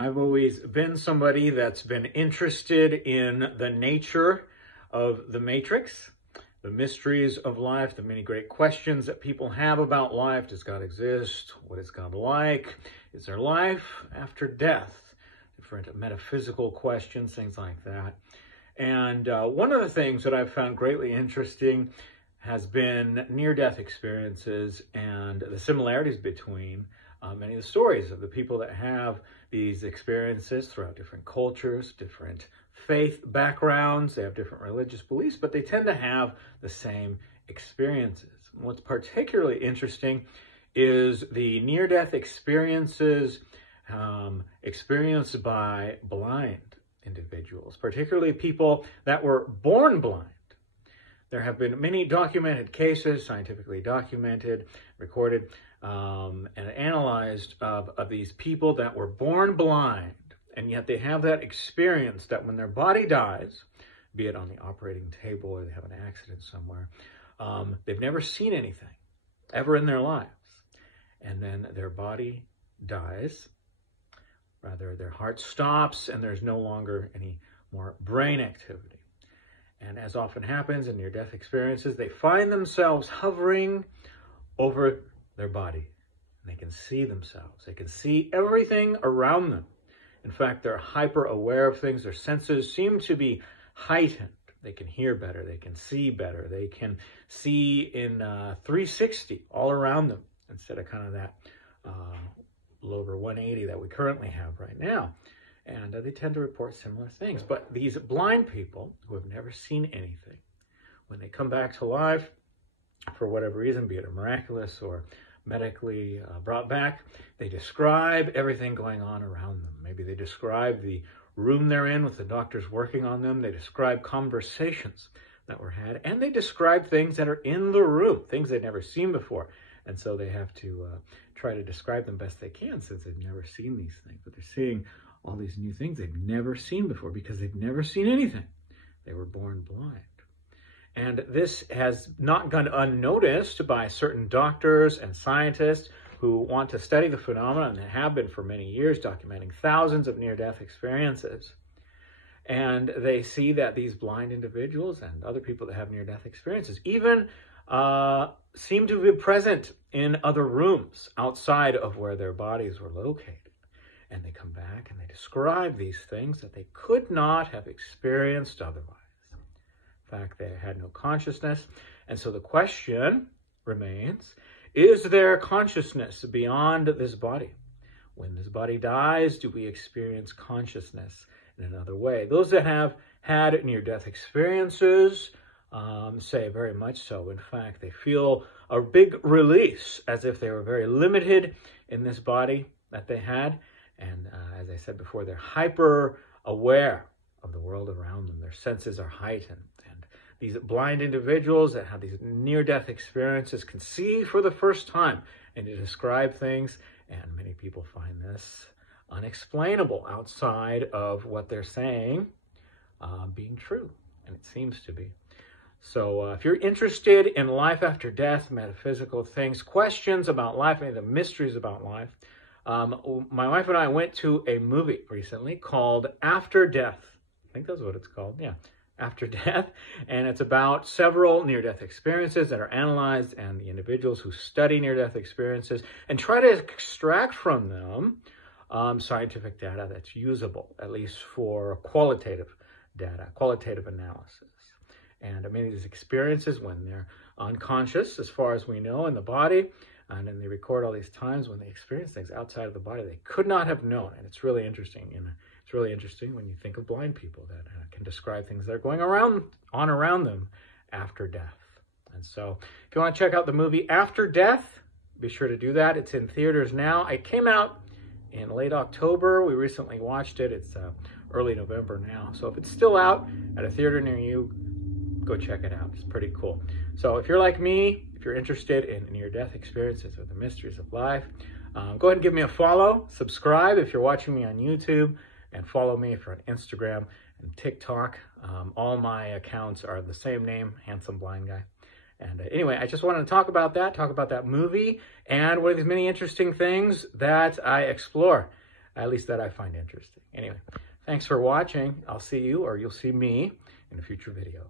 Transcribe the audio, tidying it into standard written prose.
I've always been somebody that's been interested in the nature of the matrix, the mysteries of life, the many great questions that people have about life. Does God exist? What is God like? Is there life after death? Different metaphysical questions, things like that. And one of the things that I've found greatly interesting has been near-death experiences and the similarities between many of the stories of the people that have these experiences throughout different cultures, different faith backgrounds. They have different religious beliefs, but they tend to have the same experiences. And what's particularly interesting is the near-death experiences experienced by blind individuals, particularly people that were born blind. There have been many documented cases, scientifically documented, recorded, and analyzed of these people that were born blind, and yet they have that experience that when their body dies, be it on the operating table or they have an accident somewhere, they've never seen anything ever in their lives. And then their body dies, rather their heart stops, and there's no longer any more brain activity. And as often happens in near-death experiences, they find themselves hovering over their body. And they can see themselves. They can see everything around them. In fact, they're hyper aware of things. Their senses seem to be heightened. They can hear better. They can see better. They can see in 360 all around them instead of kind of that little over 180 that we currently have right now. And they tend to report similar things. But these blind people who have never seen anything, when they come back to life, for whatever reason, be it a miraculous or medically brought back, they describe everything going on around them. Maybe they describe the room they're in with the doctors working on them. They describe conversations that were had. And they describe things that are in the room, things they've never seen before. And so they have to try to describe them best they can since they've never seen these things. But they're seeing all these new things they've never seen before because they've never seen anything. They were born blind. And this has not gone unnoticed by certain doctors and scientists who want to study the phenomenon and have been for many years, documenting thousands of near-death experiences. And they see that these blind individuals and other people that have near-death experiences even seem to be present in other rooms outside of where their bodies were located. And they come back and they describe these things that they could not have experienced otherwise. In fact, they had no consciousness. And so the question remains, is there consciousness beyond this body? When this body dies, do we experience consciousness in another way? Those that have had near-death experiences say very much so. In fact, they feel a big release, as if they were very limited in this body that they had. And as I said before, they're hyper aware of the world around them. Their senses are heightened. And these blind individuals that have these near-death experiences can see for the first time and to describe things. And many people find this unexplainable outside of what they're saying being true. And it seems to be. So if you're interested in life after death, metaphysical things, questions about life, any of the mysteries about life, my wife and I went to a movie recently called After Death. I think that's what it's called. Yeah, After Death. And it's about several near-death experiences that are analyzed and the individuals who study near-death experiences and try to extract from them scientific data that's usable, at least for qualitative data, qualitative analysis. And many of these experiences, when they're unconscious, as far as we know, in the body, and then they record all these times when they experience things outside of the body they could not have known. And it's really interesting. And it's really interesting when you think of blind people that can describe things that are going around them after death. And so if you want to check out the movie After Death, be sure to do that. It's in theaters now. It came out in late October. We recently watched it. It's early November now. So if it's still out at a theater near you, go check it out. It's pretty cool. So if you're like me, if you're interested in near-death experiences or the mysteries of life, go ahead and give me a follow. Subscribe if you're watching me on YouTube, and follow me if you're on Instagram and TikTok. All my accounts are the same name, Handsome Blind Guy. And anyway, I just wanted to talk about that movie, and one of these many interesting things that I explore At least that I find interesting. Anyway, thanks for watching. I'll see you, or you'll see me, in a future video.